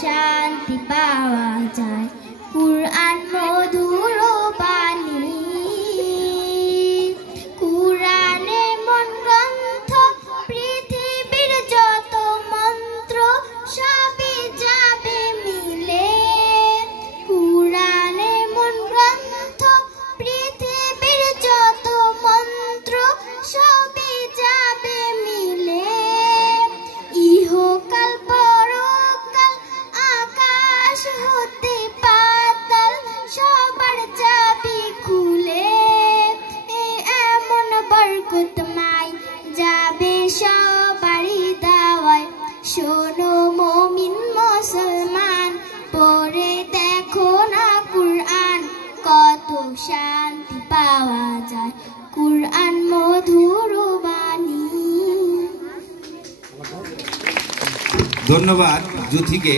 শান্তি পাওয়া যায় কুরআন মধুর বাণী কুরআনে মন গ্রন্থ পৃথিবীর যত মন্ত্র সবই যাবে মিলে কুরআনে মন গ্রন্থ পৃথিবীর যত মন্ত্র সবই যাবে মিলে ইহকাল হতে পাতাল সবার চাবি খুলে এমন বরকতময় যাবে সবারই দাওয়ায় শোনো মুমিন মুসলমান পড়ে দেখো না কুরআন কত শান্তি পাওয়া যায় কুরআন মধুর বাণী। ধন্যবাদ জুথিকে।